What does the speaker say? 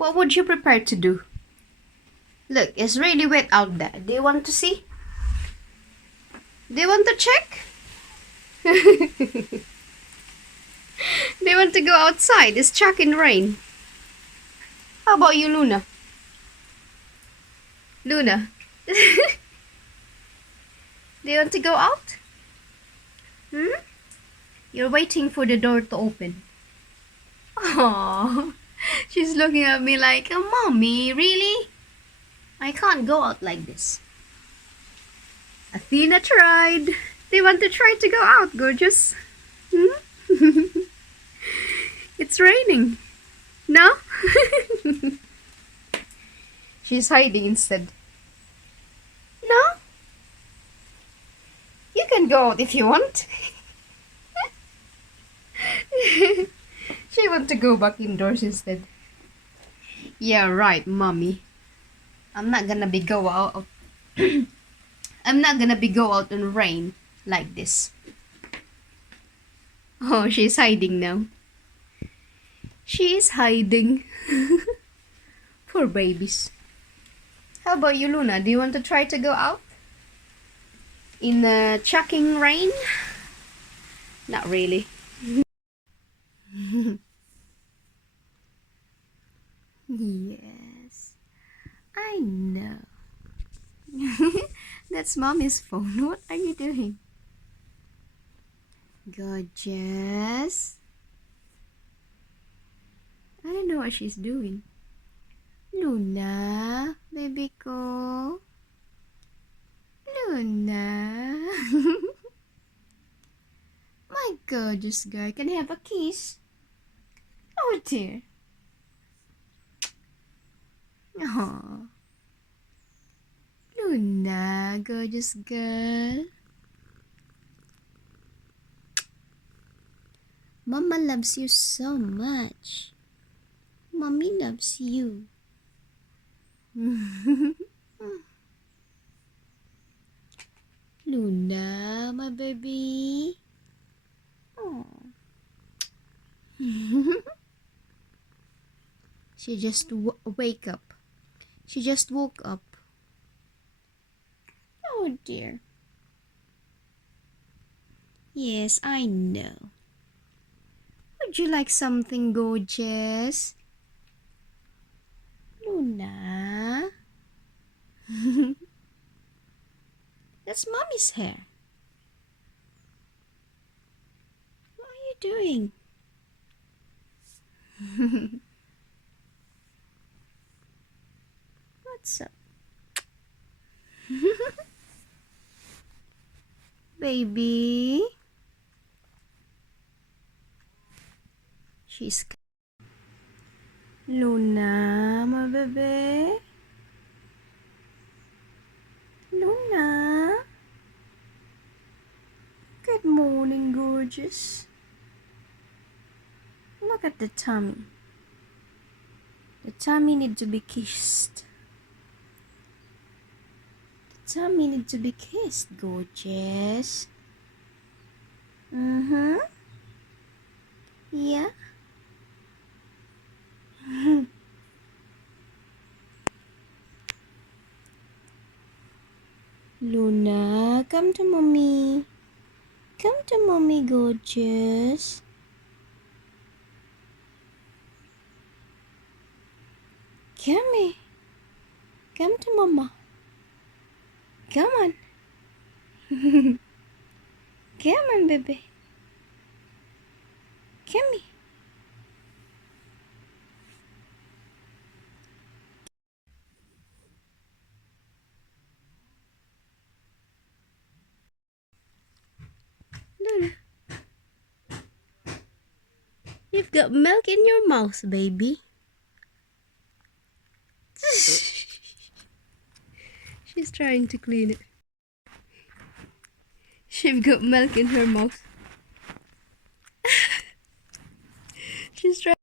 What would you prefer to do? Look, it's really wet out there. Do you want to see? Do you want to check? Do you want to go outside? It's chucking rain. How about you, Luna? Luna? Do you want to go out? You're waiting for the door to open. Aww. She's looking at me like, oh, Mommy, really? I can't go out like this. Athena tried. Do you want to try to go out, gorgeous? It's raining. No? She's hiding instead. No? You can go out if you want. She wants to go back indoors instead. Yeah, right, Mommy. I'm not gonna be go out. I'm not gonna be go out in rain like this. Oh, she's hiding now. She's hiding. Poor babies. How about you, Luna? Do you want to try to go out in the chucking rain? Not really. Yes, I know. That's Mommy's phone. What are you doing? Gorgeous. I don't know what she's doing. Luna, baby ko. Luna. My gorgeous girl. Can I have a kiss? Oh dear. Aww. Luna, gorgeous girl. Mama loves you so much. Mommy loves you. Luna, my baby. Oh. She just wake up. She just woke up. Oh dear. Yes, I know. Would you like something gorgeous? Luna? That's Mommy's hair. What are you doing? What's up? Baby? She's Luna, my baby. Luna. Good morning, gorgeous. Look at the tummy. The tummy needs to be kissed. The tummy needs to be kissed, gorgeous. Yeah. Luna, come to Mommy. Come to Mommy, gorgeous. Come here. Come to Mama. Come on. Come on, baby. Come here. Luna. You've got milk in your mouth, baby. She's trying to clean it. She's got milk in her mouth. She's trying.